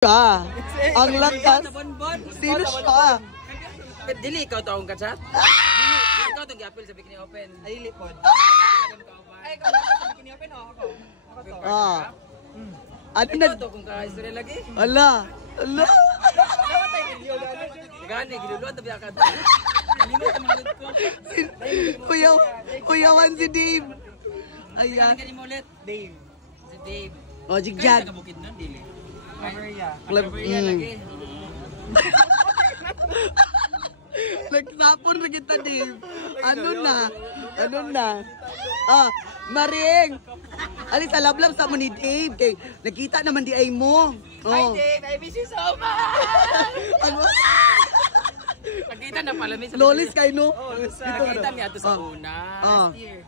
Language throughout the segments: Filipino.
siya. Ang lakas. Sino siya? Dili ikaw taong kachat? Dili ikaw itong gi-appeal sa Bikini Open. Ay, lipod. Ay, ikaw dapat sa Bikini Open o ako? Ako to. Ano ikaw to kung ka-history lagi? Ala. Ala. Gani, giluluan tabi akad. Kuyawan si Dave. Ayan. Kani mo ulit? Dave. Si Dave. O, jigjag. Kaya bukid nun, dili. Maria. Lagi. Nagsapon na kita, Dave. Ano na? Maring. Alis, alablab sa mo ni Dave. Kay, nakita naman di ay mo. Hi, Dave. I miss you so much. Ano? Nakita na pala. Lolis kayo, no? Nakita niya ito sa una. Last year.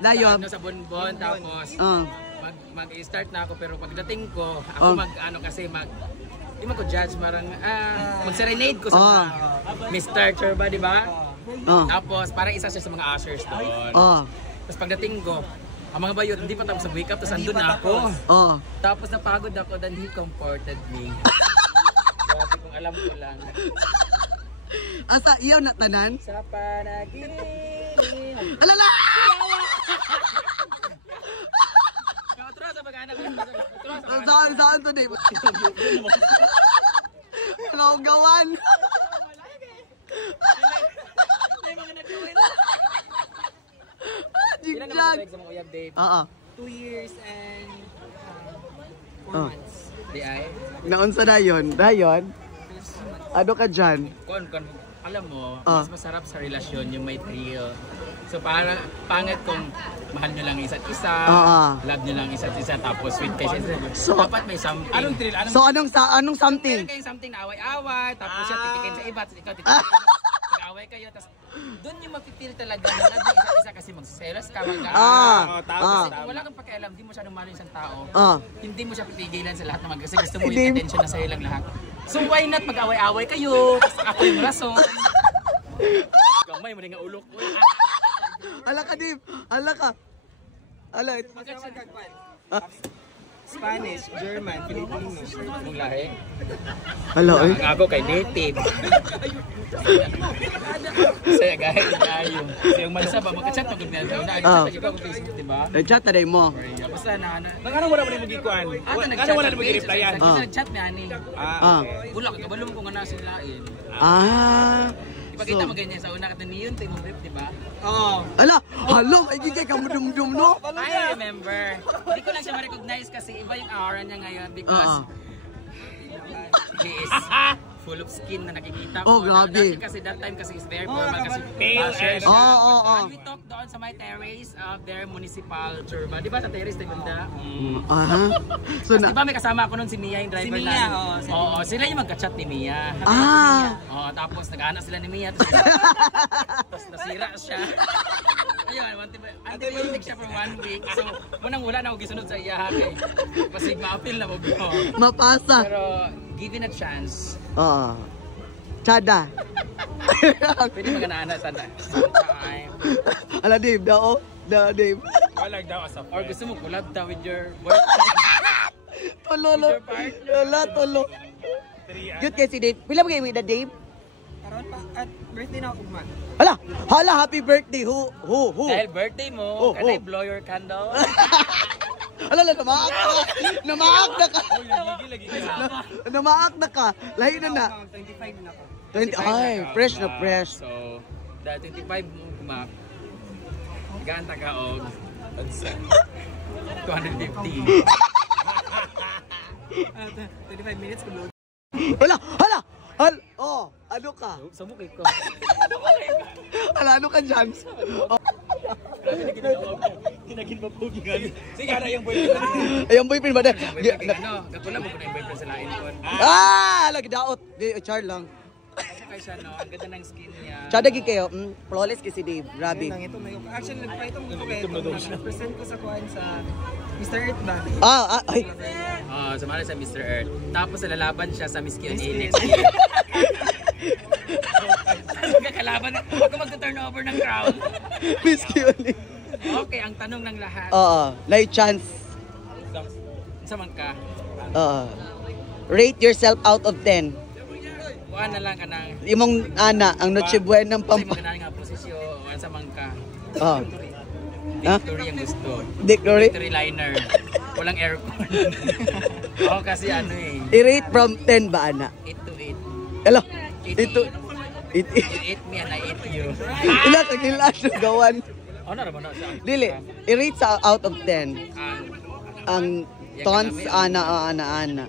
Dayob. Sa Bonbon, tapos mag-start na ako, pero pagdating ko, ako hindi man ko judge, marang mag-serenade ko sa mga Mr. Churba, di ba? Tapos parang isa siya sa mga ushers doon. Tapos pagdating ko, ang mga bayot, hindi pa tapos sa wake up, tapos andun na ako. Tapos napagod ako, then he comforted me. Grabe kung alam ko lang. Asa, iyaw na tanan? Sa panaginip. Alala! Saan to, Dave? Gawan. Ilan naman ito sa mga uyab, Dave? 2 years and 4 months. Di ay? Naunsa dayon? Ano ka dyan? Alam mo, mas masarap sa relasyon yung may thrill. So parang pangit kung mahal nyo lang isa't isa, love nyo lang isa't isa, tapos sweet kayo sa isa. So dapat may something. Anong thrill? So anong something? Meron kayong something na away-away, tapos siya titikin sa iba, ikaw titikin. Mag-away kayo, tapos doon yung mapipil talaga na love yung isa't isa kasi magselos ka, kasi kung wala kang pakialam, hindi mo siya numalo isang tao. Hindi mo siya pipigilan sa lahat naman kasi gusto mo yung attention na sa'yo lang lahat. So why not mag-away-away kayo? Kasi ako yung rason. Gamay mo rin nga ulok ko. Ala ka, Dave. Ala ka. Ala. Spanish, German, Filipino. Mong lahi. Ala, eh. Ang ako kay native. Saya gahit tayo. So yung malasa ba, magka-chat mo kung na-chat ikaw kung Facebook, diba? Nag-chat na rin mo. Basta na. Ano wala mo rin mag-ikuan? Ano wala na mag-replyan? Nag-chat niya ani. Wala, kabalo mo kung ano silain. Ipakita mo ganyan sa una ka niyon, tayo mo brief, diba? Ala, halo, ay gigay ka mo dum-dum, no? I remember. Hindi ko lang siya ma-recognize kasi iba yung aura niya ngayon because he is full of skin na nakikita ko. Grabe. Kasi that time kasi is very formal kasi pale shirt. And we talk doon sa my terrace of their municipal churba. Di ba sa terrace tayo banda? So di ba may kasama ako noon si Mia yung driver namin? Oo, sila yung magka-chat ni Mia. Tapos nag-anak sila ni Mia. Tapos nasira siya. Ayun, antibiotic siya for 1 week. So, munang wala na ako gisunod sa iya. Kasi ma-appeal na mo. Mapasa. Pero, given a chance. Chada. Pwede magana-ana sana. Ala, Dave. Dave. Wala daw as a friend. Or gusto mo collab daw with your boyfriend? Tolo. Tolo. Good kay si Dave. Pila ba kayo with Dave? Karon pa at birthday na ako ma. Hala, happy birthday. Who? Dahil birthday mo, can I blow your candle? Ala, namaak na ka. Namaak na ka. Lahi na. 25 na ako. Ay, fresh na fresh. So, dahil 25 mo kumap, ganta ka og 250. 25 minutes ko load. Hala! Ano ka? Sumukay ko. Ano ka dyan? Kinagin pa po gigan. Sige, ano yung boyfriend? Yung boyfriend ba? Kakula mo ko na yung boyfriend sa lain ko. Lagi daot. Char lang. Kaya siya, no? Ang ganda ng skin niya. Chadagi kayo. Flawless kasi Dave. Grabe. Actually, nag-fight ako nag-present ko sa kuhan sa Mr. Earth ba? Ay. Sumali sa Mr. Earth. Tapos lalaban siya sa Miss Q&A next year. Tapos kakalaban, ako mag-turnover ng crown. Miss Q&A. Okay, ang tanong ng lahat. Light chance. Sa man ka? Rate yourself out of 10. Kuan na lang kanang Imong ana, ang Noche Buena ng kasi pampa. magana nga posisyon o sa mangka. Oh. Ha? Victory ang gusto. Victory? Victory liner. Walang aircon. Oo, kasi ano eh. I-rate from 10 ba, ana? 8 to 8. Hello? Eat Ito. You eat me and I eat you. Ila kagila siya gawan. Ano naman na siya? Dili, i-rate sa out of 10. Ang tons, ana.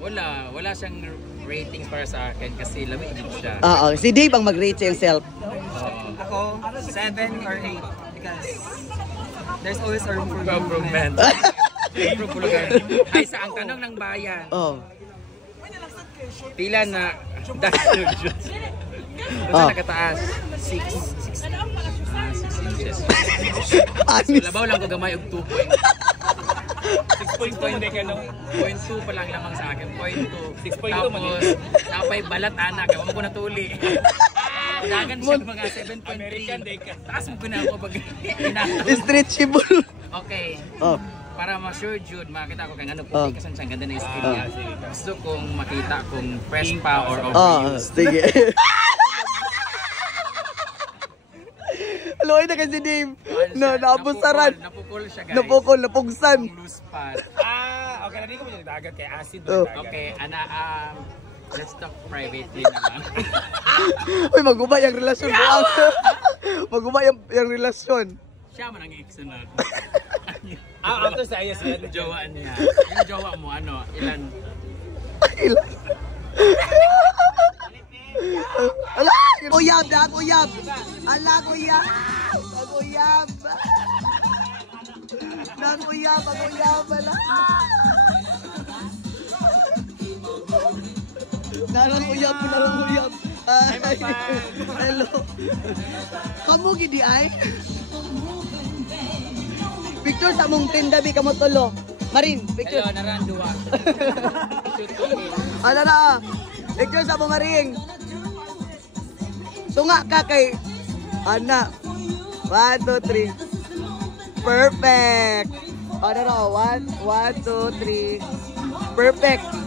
Wala siyang ratings para sa akin kasi lamig din siya. Oo, si Dave ang mag-rate sa himself. Ako, 7 or 8 because there's always a room for Improvement. Improve po lang. Ay, sa ang tanong ng bayan, Oh. pila na dahil juice. Kung saan nakataas? 6 inches. Anis. Labaw lang ko gamay og 2 point. 6.2 ka no? 0.2 pa lang lamang sa akin. 0.2. 6.2 tapos, napay balat anak. Ewan ko natuli. Dagan siya mga 7.3. Taas mo ko na ako pag inato. Stretchable. Okay. Oh. Para ma-sure Jude, makita ko kung ano po, kasi siyang ganda na yung skin niya. Gusto kong makita kung fresh pa or overused. Sige. Aloy na kasi Dave. No, naabusaran. Napukol siya guys. Napukol, napugsan. Ang loose pad. okay, nandito ko yung dagat kay acid. Okay, let's talk privately naman. Uy, magubay ang relasyon mo. Magubay ang relasyon. Siya man ang iksunod. After sa ayos yan. Jowa niya. Yung jowa mo, ano, ilan? Ilan? Ala! Uyab na, uyab! Ala, uyab! Uyab! Nag-uyab, uyab, ala! Narang uyab. Ay, hello. Kamu gidi ay? Picture sa mong tindabi ka mo tulo. Marin, picture. Hello, naranduwa. Ano na? Picture sa mong Maring. Tunga ka kay Ana. 1, 2, 3. Perfect. Ano na? 1, 2, 3. Perfect.